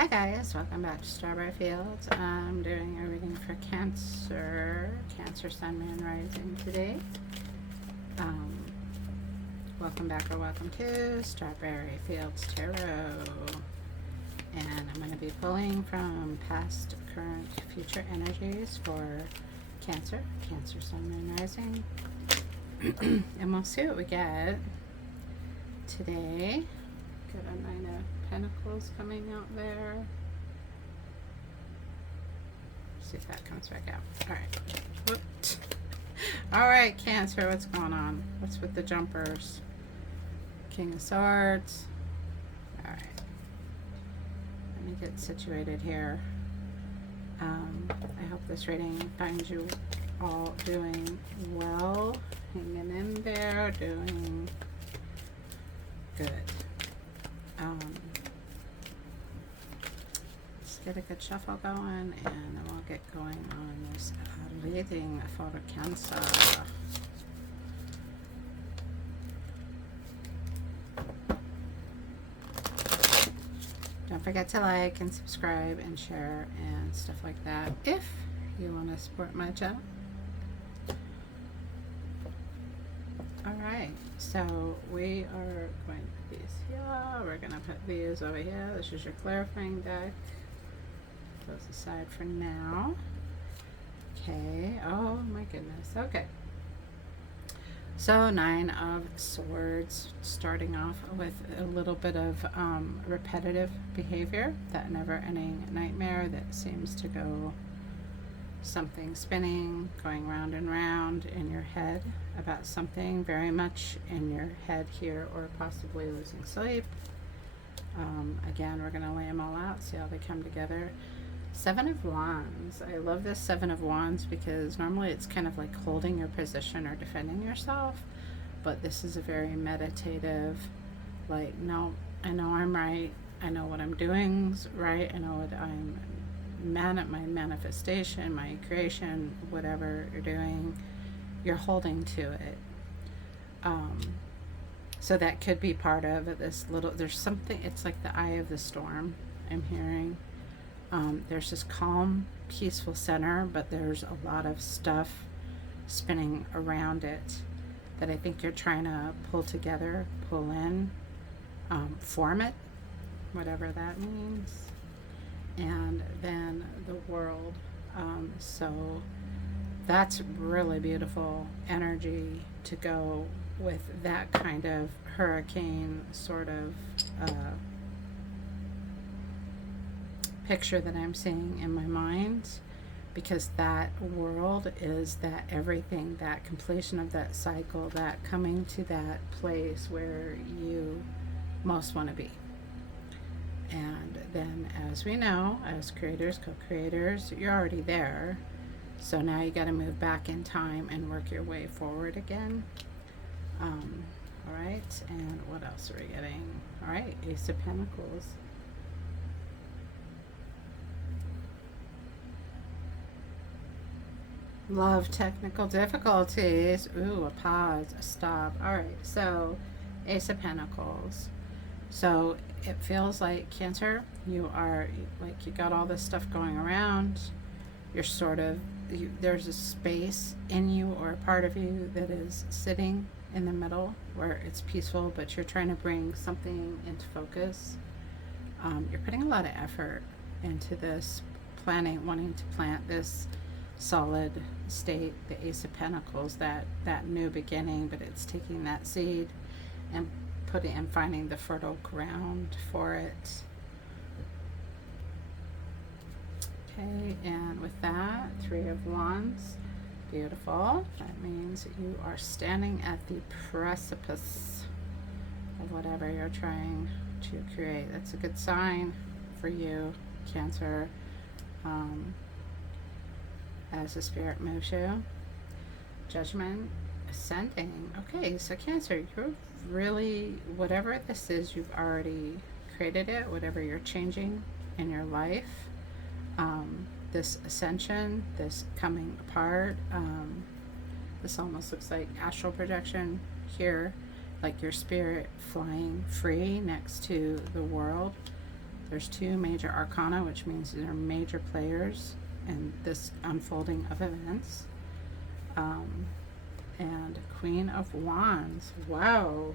Hi guys, welcome back to Strawberry Fields. I'm doing a reading for Cancer, Sun, Moon, Rising today. Um, Welcome back or welcome to Strawberry Fields Tarot. And I'm going to be pulling from past, current, future energies for Cancer, Sun, Moon, Rising. And we'll see what we get today. Got a Nine of Pentacles coming out there. See if that comes back out. Alright. Whoops. Alright, Cancer, what's going on? What's with the jumpers? King of Swords. Alright. Let me get situated here. I hope this reading finds you all doing well. Hanging in there, doing good. Let's get a good shuffle going and then we'll get going on this reading for Cancer. Don't forget to like and subscribe and share and stuff like that if you want to support my channel. Alright, so we are going to put these here. We're going to put these over here. This is your clarifying deck. Those aside for now. Okay, oh my goodness. Okay. So, Nine of Swords, starting off with a little bit of repetitive behavior, that never-ending nightmare that seems to go something spinning, going round and round in your head about something, very much in your head here, or possibly losing sleep. Again, we're going to lay them all out, see how they come together. Seven of Wands. I love this Seven of Wands because normally it's kind of like holding your position or defending yourself, but this is a very meditative, like, no, I know I'm right, I know what I'm doing's right, I know what I'm my manifestation, my creation, whatever you're doing, you're holding to it. So that could be part of this little, there's something, it's like the eye of the storm I'm hearing. There's this calm, peaceful center, but there's a lot of stuff spinning around it that I think you're trying to pull together, pull in, form it, whatever that means. And then the world. So that's really beautiful energy to go with that kind of hurricane sort of picture that I'm seeing in my mind, because that world is that everything, that completion of that cycle, that coming to that place where you most want to be. And then, as we know, as creators, co-creators, you're already there. So now you got to move back in time and work your way forward again. All right, and what else are we getting? All right, Ace of Pentacles. Love technical difficulties. Ooh, a pause, a stop. All right, so Ace of Pentacles. So it feels like, Cancer, you are like, you got all this stuff going around. You're sort of, there's a space in you or a part of you that is sitting in the middle where it's peaceful, but you're trying to bring something into focus. You're putting a lot of effort into this, planning, wanting to plant this solid state, the Ace of Pentacles, that new beginning, but it's taking that seed and putting and finding the fertile ground for it. Okay, and with that, Three of Wands. Beautiful. That means you are standing at the precipice of whatever you're trying to create. That's a good sign for you, Cancer, as the spirit moves you. Judgment, ascending. Okay, so Cancer, you're really, whatever this is, you've already created it, whatever you're changing in your life. This ascension, this coming apart, this almost looks like astral projection here, like your spirit flying free next to the world. There's 2 major arcana, which means these are major players in this unfolding of events. And Queen of Wands. Wow.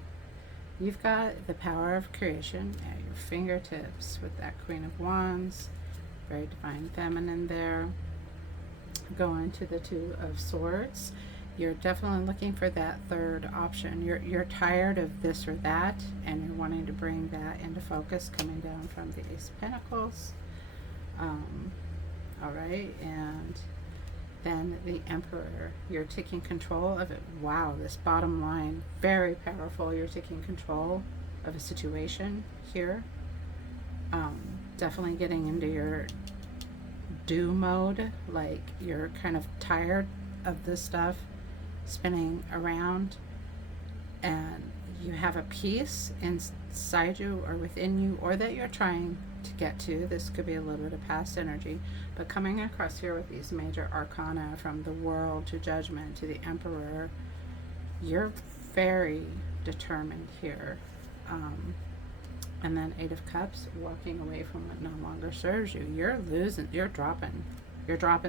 You've got the power of creation at your fingertips with that Queen of Wands. Very divine feminine there. Going to the 2 of Swords. You're definitely looking for that third option. You're tired of this or that, and you're wanting to bring that into focus, coming down from the Ace of Pentacles. All right, and then the Emperor. You're taking control of it. Wow, this bottom line, very powerful. You're taking control of a situation here. Definitely getting into your do mode, like you're kind of tired of this stuff spinning around, and you have a peace inside you or within you, or that you're trying to get to. This could be a little bit of past energy, but coming across here with these major arcana, from the World to Judgment to the Emperor, you're very determined here. And then 8 of Cups, walking away from what no longer serves you. You're losing, you're dropping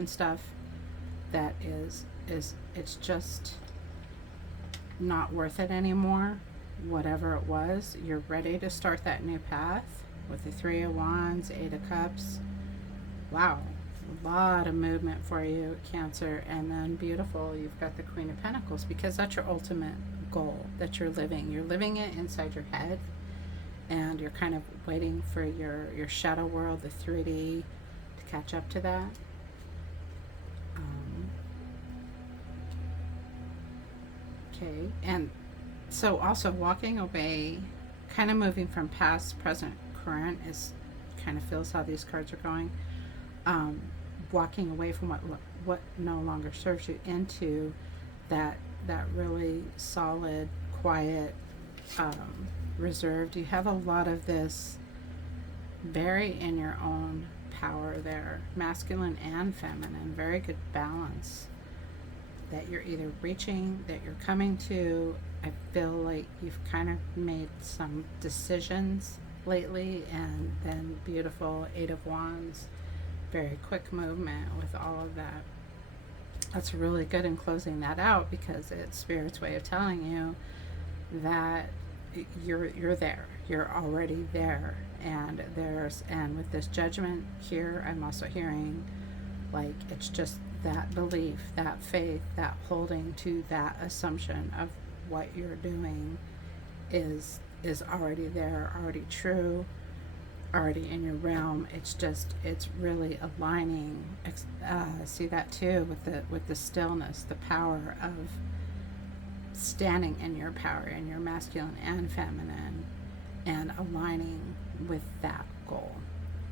stuff that is it's just not worth it anymore. Whatever it was, you're ready to start that new path with the 3 of Wands, 8 of Cups. Wow, a lot of movement for you, Cancer. And then beautiful, you've got the Queen of Pentacles, because that's your ultimate goal that you're living. You're living it inside your head, and you're kind of waiting for your shadow world, the 3D, to catch up to that. Okay, and so also walking away, kind of moving from past, present, current is kind of feels how these cards are going. Walking away from what no longer serves you, into that really solid, quiet, reserved. You have a lot of this very in your own power there, masculine and feminine, very good balance that you're either reaching, that you're coming to. I feel like you've kind of made some decisions lately, and then beautiful 8 of Wands, very quick movement with all of that. That's really good in closing that out, because it's Spirit's way of telling you that you're there, you're already there. And with this Judgment here, I'm also hearing like it's just that belief, that faith, that holding to that assumption of what you're doing is already there, already true, already in your realm. It's really aligning. See that too with the stillness, the power of standing in your power, in your masculine and feminine, and aligning with that goal.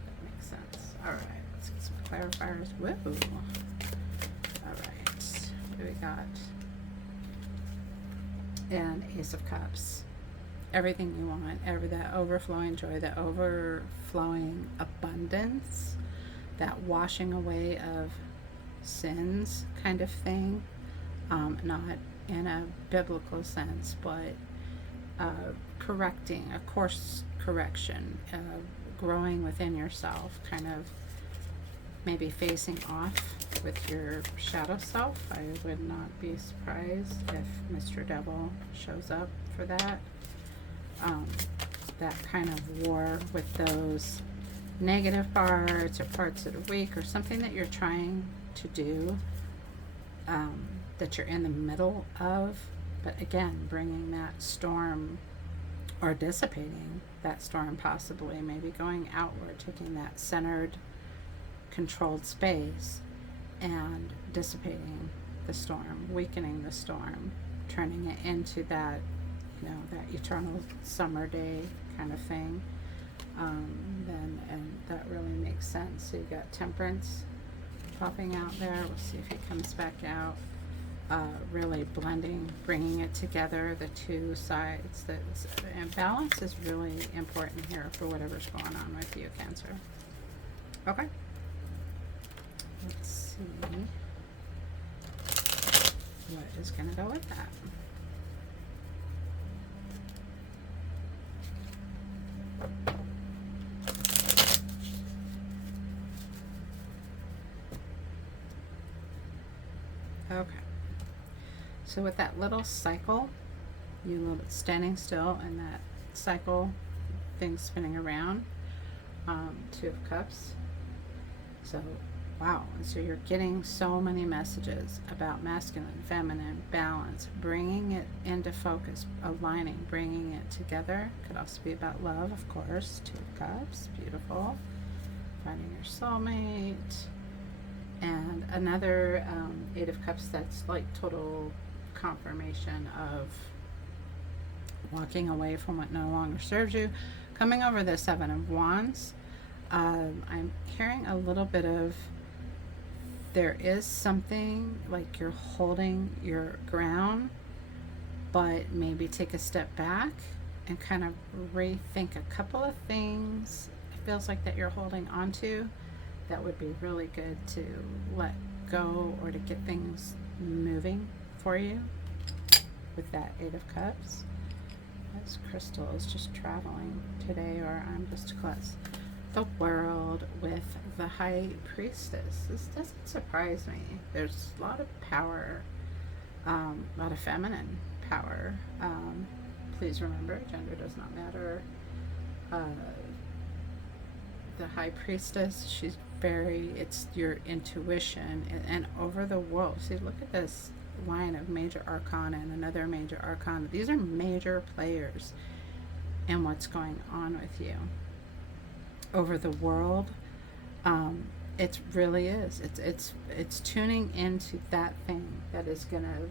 That makes sense. All right, let's get some clarifiers. Woo! All right, what do we got? And Ace of Cups. Everything you want, that overflowing joy, that overflowing abundance, that washing away of sins kind of thing. Not in a biblical sense, but correcting, a course correction, growing within yourself, kind of maybe facing off with your shadow self. I would not be surprised if Mr. Devil shows up for that. That kind of war with those negative parts, or parts that are weak, or something that you're trying to do, that you're in the middle of, but again, bringing that storm, or dissipating that storm, possibly, maybe going outward, taking that centered, controlled space and dissipating the storm, weakening the storm, turning it into that, that eternal summer day kind of thing. And that really makes sense. So you got Temperance popping out there. We'll see if he comes back out. Really blending, bringing it together, the two sides. And balance is really important here for whatever's going on with you, Cancer. Okay. Let's see what is going to go with that. Okay. So with that little cycle, you a little bit standing still and that cycle thing spinning around, Two of Cups. So, wow. So you're getting so many messages about masculine, feminine, balance, bringing it into focus, aligning, bringing it together. Could also be about love, of course. Two of Cups, beautiful. Finding your soulmate. And another Eight of Cups, that's like total confirmation of walking away from what no longer serves you. Coming over the Seven of Wands, I'm hearing a little bit of, there is something like you're holding your ground, but maybe take a step back and kind of rethink a couple of things. It feels like that you're holding on to that would be really good to let go or to get things moving for you with that Eight of Cups. This crystal is just traveling today, or I'm just close. The World with the High Priestess. This doesn't surprise me. There's a lot of power, a lot of feminine power. Please remember, gender does not matter. The High Priestess, she's very, it's your intuition, and over the world. See, look at this line of major arcana and another major arcana. These are major players in what's going on with you. Over the world, it really is. It's tuning into that thing that is gonna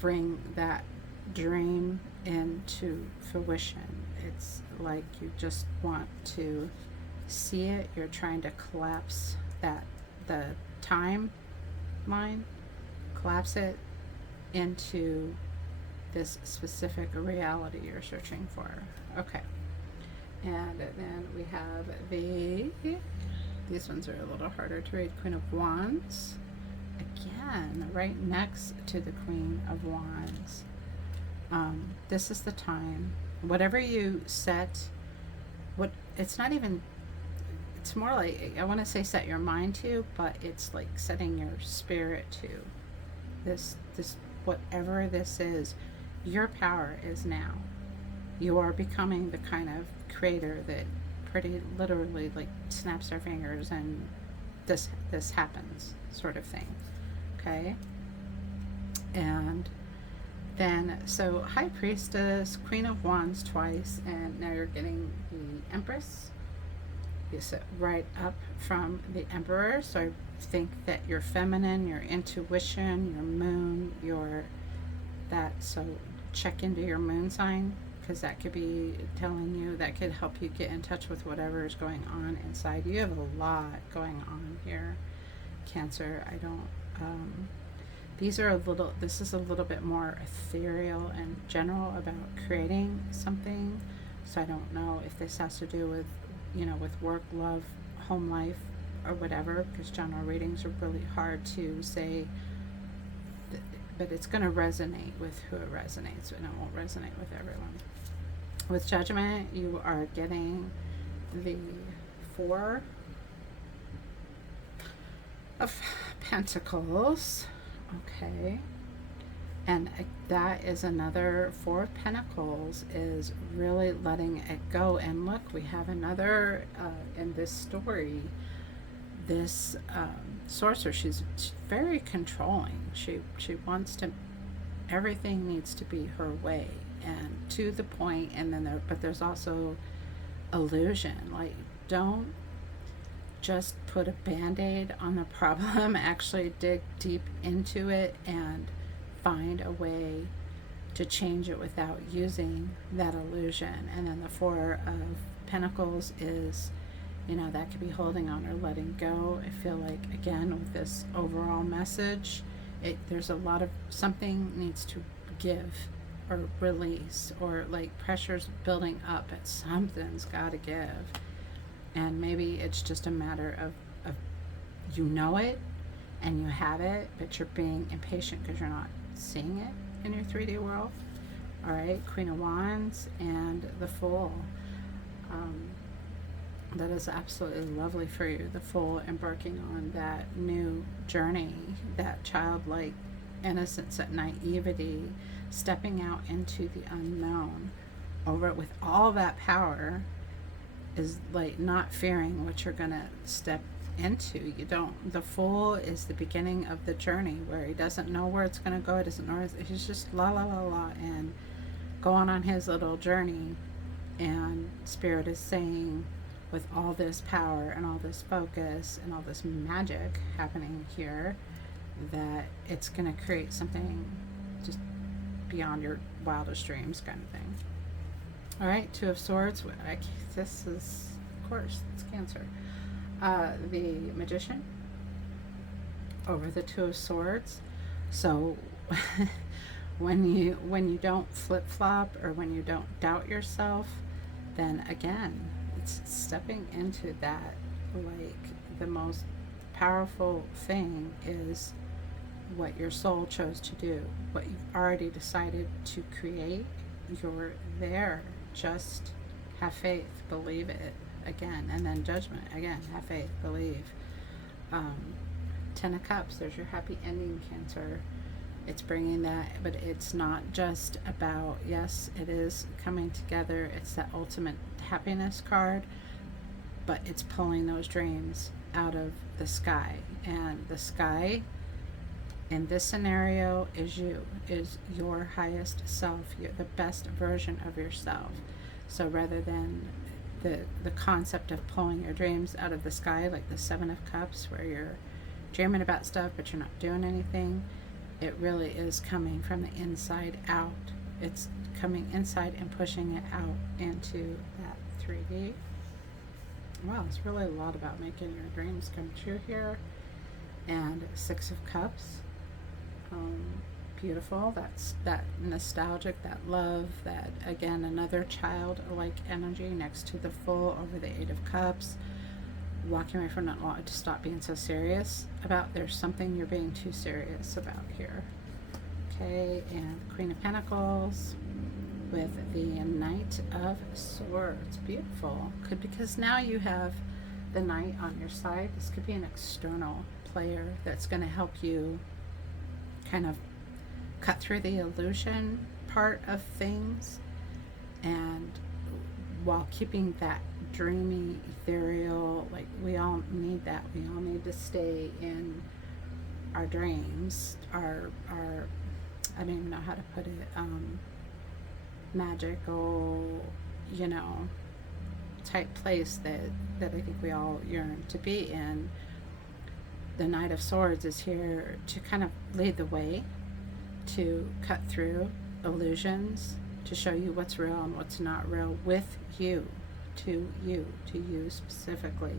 bring that dream into fruition. It's like you just want to see it. You're trying to collapse the timeline, collapse it into this specific reality you're searching for. Okay. And then we have these ones are a little harder to read. Queen of Wands. Again, right next to the Queen of Wands. This is the time. Whatever you set, it's not even, it's more like, I want to say set your mind to, but it's like setting your spirit to. This whatever this is, your power is now. You are becoming the kind of creator that pretty literally like snaps their fingers and this happens, sort of thing. Okay? And then, so High Priestess, Queen of Wands twice, and now you're getting the Empress. You sit right up from the Emperor. So I think that your feminine, your intuition, your moon, so check into your moon sign, because that could be telling you, that could help you get in touch with whatever is going on inside. You have a lot going on here, Cancer. This is a little bit more ethereal and general about creating something. So I don't know if this has to do with, with work, love, home life, or whatever, because general readings are really hard to say, but it's going to resonate with who it resonates, and it won't resonate with everyone. With Judgment, you are getting the Four of Pentacles. Okay. And that is another Four of Pentacles is really letting it go. And look, we have another in this story, this sorcerer. She's very controlling. She wants to, everything needs to be her way and to the point. And then but there's also illusion. Like, don't just put a band-aid on the problem. Actually dig deep into it and find a way to change it without using that illusion. And then the Four of Pentacles is, that could be holding on or letting go. I feel like, again, with this overall message, there's a lot of, something needs to give or release, or like pressure's building up, but something's got to give. And maybe it's just a matter of it and you have it, but you're being impatient because you're not seeing it in your 3D world. All right, Queen of Wands and the Fool. That is absolutely lovely for you. The Fool embarking on that new journey, that childlike innocence, that naivety, stepping out into the unknown over it with all that power, is like not fearing what you're gonna step into. You don't. The Fool is the beginning of the journey where he doesn't know where it's gonna go. He doesn't know. He's just la la la la and going on his little journey. And Spirit is saying, with all this power and all this focus and all this magic happening here, that it's going to create something just beyond your wildest dreams, kind of thing. All right, Two of Swords. This is, of course, it's Cancer. The Magician over the Two of Swords. So when you don't flip-flop, or when you don't doubt yourself, then again, it's stepping into that, like, the most powerful thing is what your soul chose to do, what you've already decided to create. You're there. Just have faith, believe it. Again, and then Judgment. Again, have faith, believe. Ten of Cups, there's your happy ending, Cancer. It's bringing that, but it's not just about, yes, it is coming together. It's that ultimate happiness card, but it's pulling those dreams out of the sky. And the sky in this scenario is you, is your highest self. You're the best version of yourself. So rather than the concept of pulling your dreams out of the sky, like the Seven of Cups, where you're dreaming about stuff but you're not doing anything, it really is coming from the inside out. It's coming inside and pushing it out into that 3D. Wow, it's really a lot about making your dreams come true here. And Six of Cups. Beautiful. That's that nostalgic, that love, that, again, another childlike energy next to the Fool over the Eight of Cups. Walking away from that, to stop being so serious about, there's something you're being too serious about here. Okay, and Queen of Pentacles with the Knight of Swords. Beautiful. Because now you have the Knight on your side. This could be an external player that's going to help you kind of cut through the illusion part of things, and while keeping that dreamy, ethereal, like, we all need that. We all need to stay in our dreams, our I don't even know how to put it, magical, type place that I think we all yearn to be in. The Knight of Swords is here to kind of lead the way, to cut through illusions, to show you what's real and what's not real with you, to you specifically,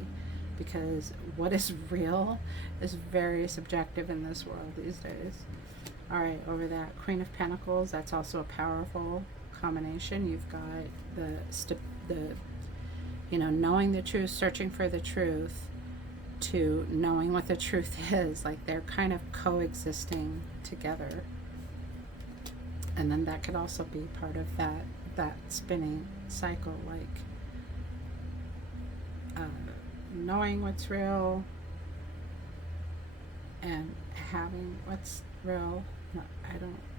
because what is real is very subjective in this world these days. All right, over that Queen of Pentacles, that's also a powerful combination. You've got the knowing the truth, searching for the truth, to knowing what the truth is. Like, they're kind of coexisting together. And then that could also be part of that spinning cycle, like knowing what's real and having what's real. No,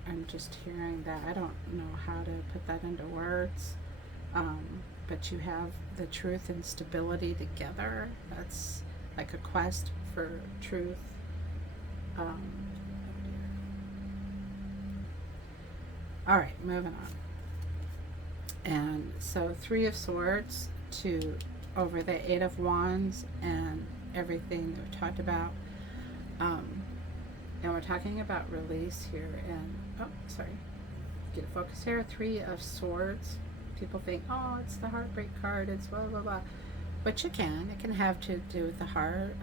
I'm just hearing that. I don't know how to put that into words. But you have the truth and stability together. That's like a quest for truth. All right, moving on. And so Three of Swords to over the Eight of Wands and everything that we talked about. And we're talking about release here. And, get a focus here. Three of Swords. People think, oh, it's the heartbreak card, it's blah, blah, blah. But it can have to do with the heart,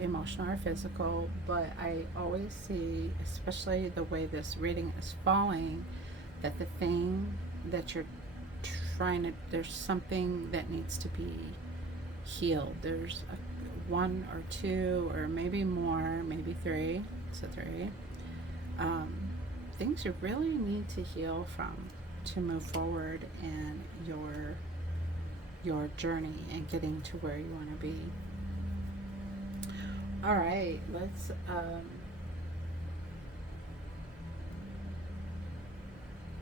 emotional or physical. But I always see, especially the way this reading is falling, that the thing that you're there's something that needs to be healed. There's one or two, or maybe more, maybe three. So three. Things you really need to heal from to move forward in your journey and getting to where you want to be. All right, let's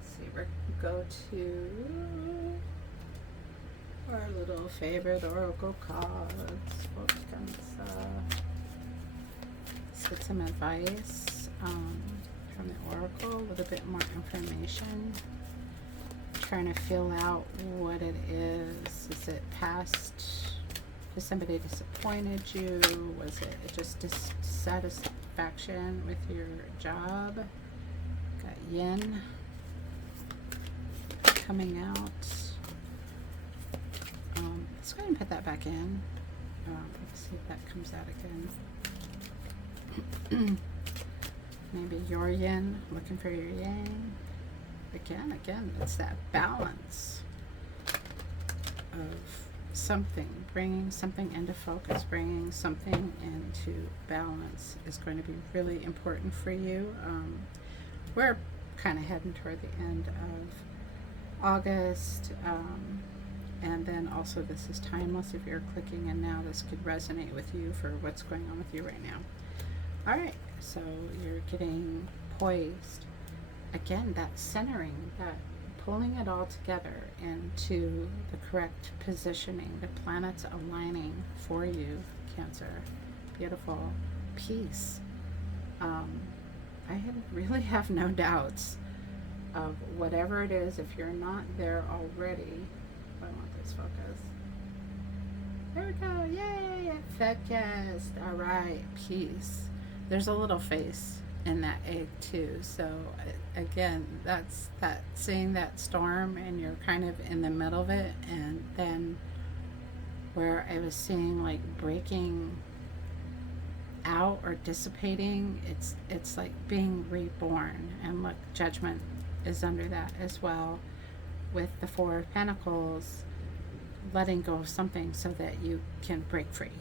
see, we're going to go to our little favorite oracle cards. What comes up? Let's get some advice from the oracle, a little bit more information. Trying to feel out what it is. Is it past? Has somebody disappointed you? Was it just dissatisfaction with your job? Got yin coming out. Let's go ahead and put that back in. Let's see if that comes out again. Maybe your yin, looking for your yang. Again, it's that balance of something, bringing something into focus, bringing something into balance is going to be really important for you. We're kind of heading toward the end of August, and then also this is timeless. If you're clicking in now, this could resonate with you for what's going on with you right now. All right, so you're getting poised. Again, that centering, that pulling it all together into the correct positioning, the planets aligning for you, Cancer. Beautiful. Peace. I really have no doubts of whatever it is. If you're not there already, I want this focus. There we go. Yay! Focused. All right. Peace. There's a little face in that egg too. So again, that's that, seeing that storm and you're kind of in the middle of it, and then where I was seeing like breaking out or dissipating, it's like being reborn. And look, Judgment is under that as well, with the Four of Pentacles, letting go of something so that you can break free.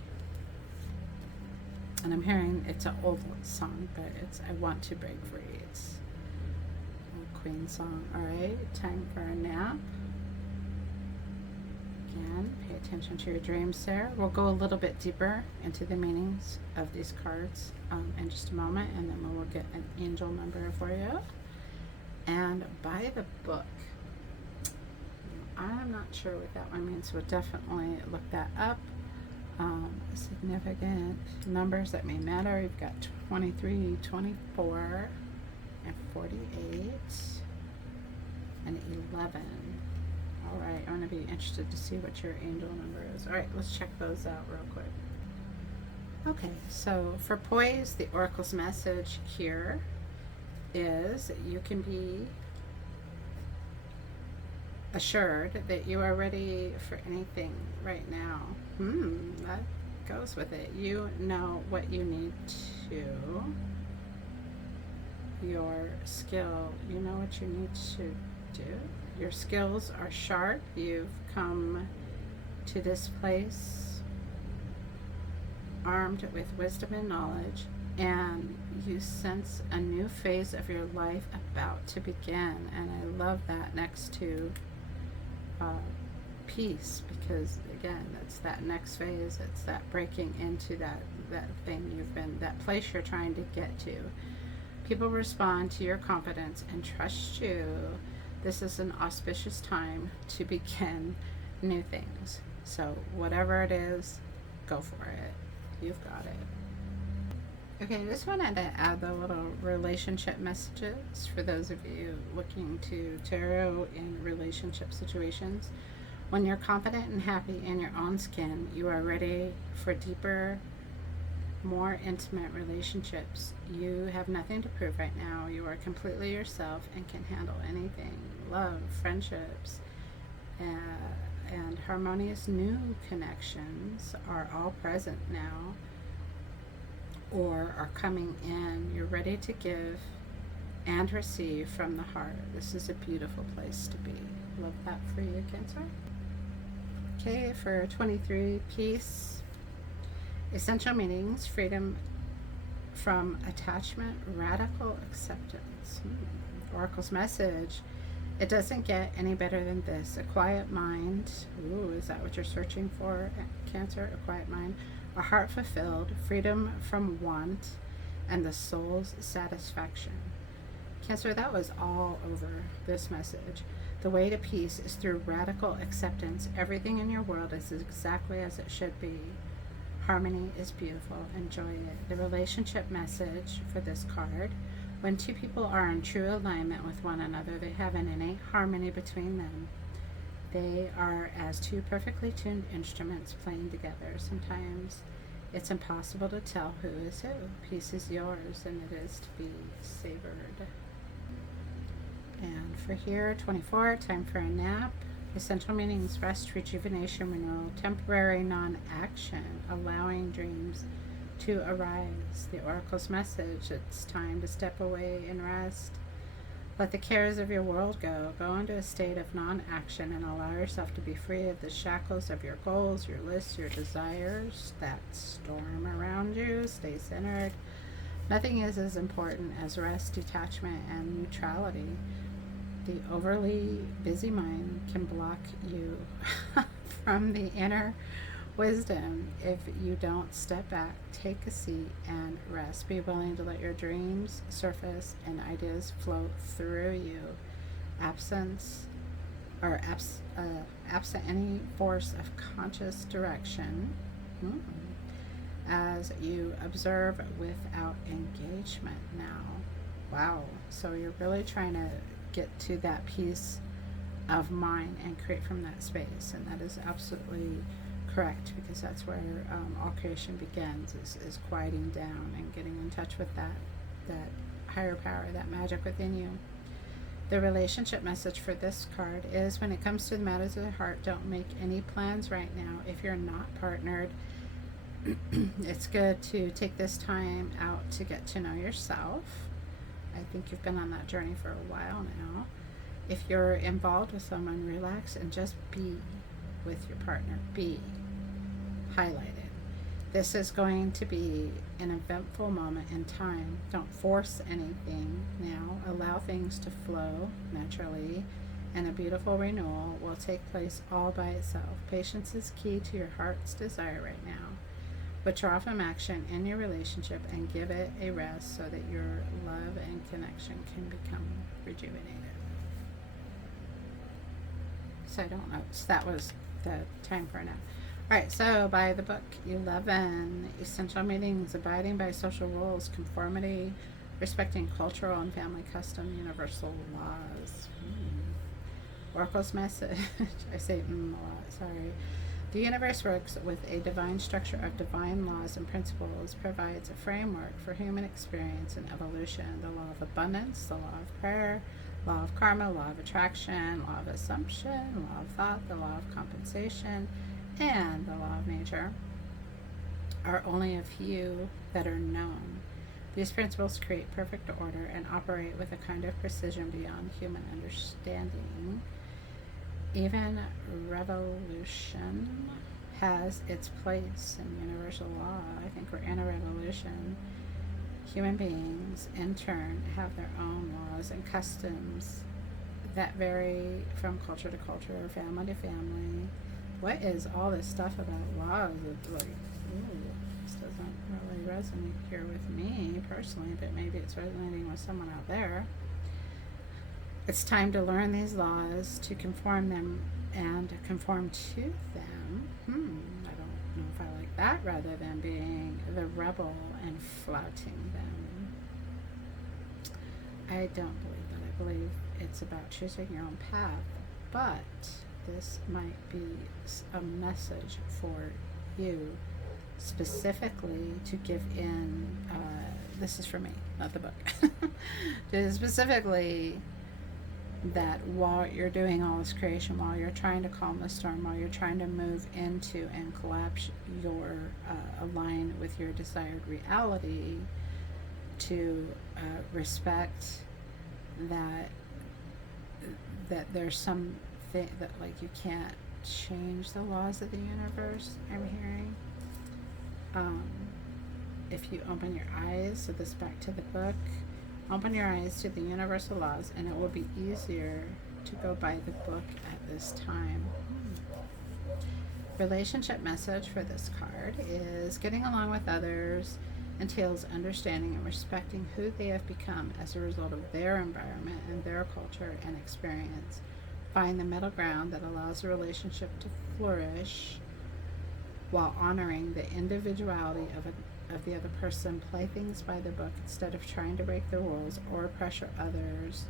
And I'm hearing it's an old song, but it's I Want to Break Free. It's a Queen song. All right, time for a nap. Again, pay attention to your dreams there. We'll go a little bit deeper into the meanings of these cards in just a moment, and then we'll get an angel number for you. And by the book. I'm not sure what that one means, so we'll definitely look that up. Significant numbers that may matter. You've got 23, 24, and 48, and 11. All right, I'm going to be interested to see what your angel number is. All right, let's check those out real quick. Okay, so for poise, the oracle's message here is you can be assured that you are ready for anything right now. That goes with it. You know what you need to. Your skill, you know what you need to do. Your skills are sharp. You've come to this place armed with wisdom and knowledge, and you sense a new phase of your life about to begin. And I love that next to peace, because again, it's that next phase. It's that breaking into that thing you've been, that place you're trying to get to. People respond to your confidence and trust you. This is an auspicious time to begin new things. So whatever it is, go for it. You've got it. Okay, I just wanted to add the little relationship messages for those of you looking to tarot in relationship situations. When you're confident and happy in your own skin, you are ready for deeper, more intimate relationships. You have nothing to prove right now. You are completely yourself and can handle anything. Love, friendships, and harmonious new connections are all present now, or are coming in. You're ready to give and receive from the heart. This is a beautiful place to be. Love that for you, Cancer. Okay, for 23, peace, essential meanings, freedom from attachment, radical acceptance. Oracle's message It doesn't get any better than this. A quiet mind. Ooh, is that what you're searching for, Cancer? A quiet mind. A heart fulfilled, freedom from want, and the soul's satisfaction. Cancer, that was all over this message. The way to peace is through radical acceptance. Everything in your world is exactly as it should be. Harmony is beautiful. Enjoy it. The relationship message for this card. When two people are in true alignment with one another, they have an innate harmony between them. They are as two perfectly tuned instruments playing together. Sometimes it's impossible to tell who is who. Peace is yours, and it is to be savored. And for here, 24, time for a nap. Essential meanings: rest, rejuvenation, renewal, temporary non-action, allowing dreams to arise. The oracle's message: it's time to step away and rest. Let the cares of your world go. Go into a state of non-action and allow yourself to be free of the shackles of your goals, your lists, your desires that storm around you. Stay centered. Nothing is as important as rest, detachment, and neutrality. The overly busy mind can block you from the inner wisdom if you don't step back, take a seat, and rest. Be willing to let your dreams surface and ideas flow through you. Absent any force of conscious direction, as you observe without engagement now. Wow. So you're really trying to get to that peace of mind and create from that space, and that is absolutely correct, because that's where all creation begins, is quieting down and getting in touch with that higher power, that magic within you. The relationship message for this card is: when it comes to the matters of the heart, don't make any plans right now. If you're not partnered, it's good to take this time out to get to know yourself. I think you've been on that journey for a while now. If you're involved with someone, relax and just be with your partner. Be highlighted. This is going to be an eventful moment in time. Don't force anything now. Allow things to flow naturally, and a beautiful renewal will take place all by itself. Patience is key to your heart's desire right now. Withdraw from action in your relationship and give it a rest so that your love and connection can become rejuvenated. So I don't know. So that was the time for now. All right, so by the book 11, essential meanings: abiding by social rules, conformity, respecting cultural and family custom, universal laws. Oracle's message. I say a lot, sorry. The universe works with a divine structure of divine laws and principles, provides a framework for human experience and evolution. The law of abundance, the law of prayer, law of karma, law of attraction, law of assumption, law of thought, the law of compensation, and the law of nature are only a few that are known. These principles create perfect order and operate with a kind of precision beyond human understanding. Even revolution has its place in universal law. I think we're in a revolution. Human beings, in turn, have their own laws and customs that vary from culture to culture, family to family. What is all this stuff about laws? It's like, ooh, this doesn't really resonate here with me personally, but maybe it's resonating with someone out there. It's time to learn these laws, to conform them and conform to them. I don't know if I like that, rather than being the rebel and flouting them. I don't believe that. I believe it's about choosing your own path, but this might be a message for you specifically to give in. This is for me, not the book. Specifically, that while you're doing all this creation, while you're trying to calm the storm, while you're trying to move into and collapse your align with your desired reality, to respect that there's some thing that, like, you can't change the laws of the universe. I'm hearing if you open your eyes, so this back to the book, open your eyes to the universal laws, and it will be easier to go by the book at this time. Relationship message for this card is getting along with others entails understanding and respecting who they have become as a result of their environment and their culture and experience. Find the middle ground that allows the relationship to flourish while honoring the individuality of the other person. Play things by the book instead of trying to break the rules or pressure others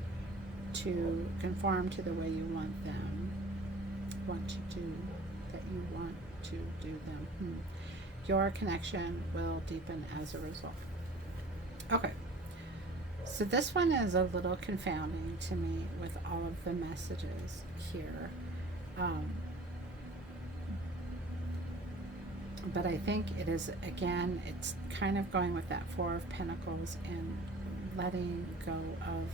to conform to the way you want to do them. Your connection will deepen as a result. Okay, so this one is a little confounding to me with all of the messages here. But I think it is, again, it's kind of going with that Four of Pentacles and letting go of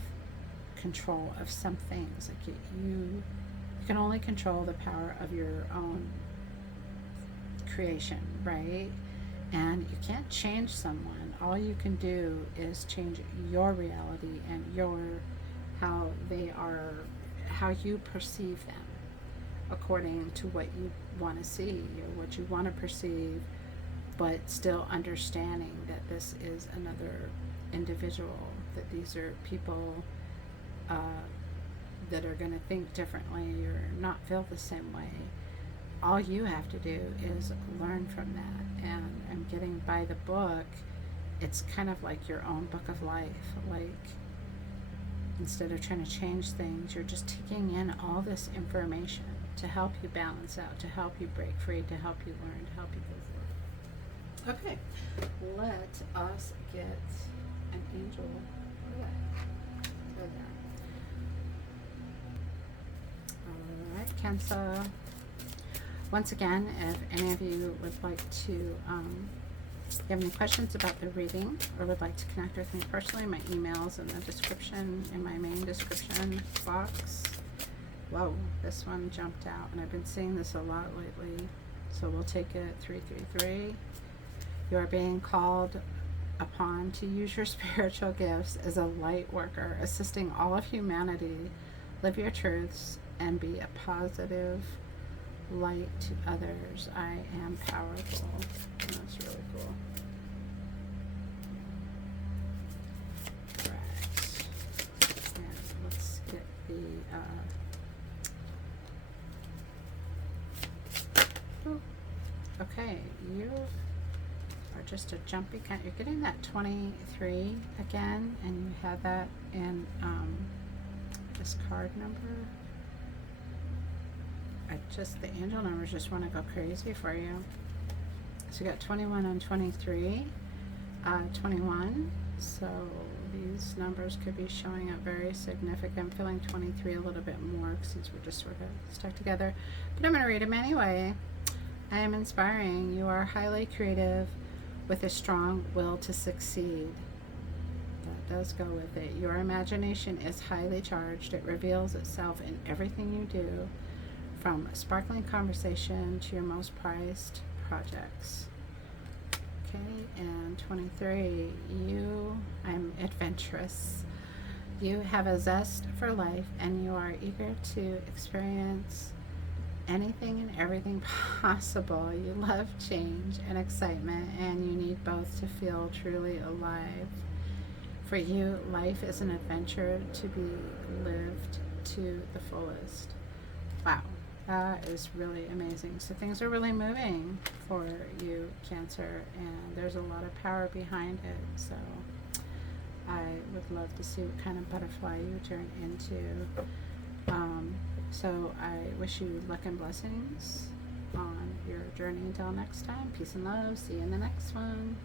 control of some things. Like you can only control the power of your own creation, right? And you can't change someone. All you can do is change your reality and how you perceive them according to what you want to see or what you want to perceive, but still understanding that this is another individual, that these are people that are going to think differently or not feel the same way. All you have to do is learn from that. And I'm getting by the book, it's kind of like your own book of life. Like, instead of trying to change things, you're just taking in all this information to help you balance out, to help you break free, to help you learn, to help you go forward. Okay, let us get an angel. All right, Cancer. Once again, if any of you would like to, have any questions about the reading or would like to connect with me personally, my email's in the description, in my main description box. Whoa, this one jumped out, and I've been seeing this a lot lately, so we'll take it. 333. You are being called upon to use your spiritual gifts as a light worker, assisting all of humanity. Live your truths and be a positive light to others. I am powerful. That's really cool. Right. And let's get the okay, you are just a jumpy kind. You're getting that 23 again, and you have that in this card number. The angel numbers just want to go crazy for you. So you got 21 and 23, 21. So these numbers could be showing up very significant. I'm feeling 23 a little bit more since we're just sort of stuck together. But I'm going to read them anyway. I am inspiring. You are highly creative with a strong will to succeed. That does go with it. Your imagination is highly charged. It reveals itself in everything you do, from a sparkling conversation to your most prized projects. Okay, and 23, I'm adventurous. You have a zest for life and you are eager to experience anything and everything possible. You love change and excitement, and you need both to feel truly alive. For you, life is an adventure to be lived to the fullest. Wow. That is really amazing. So things are really moving for you, Cancer, and there's a lot of power behind it. So I would love to see what kind of butterfly you turn into. So I wish you luck and blessings on your journey until next time. Peace and love. See you in the next one.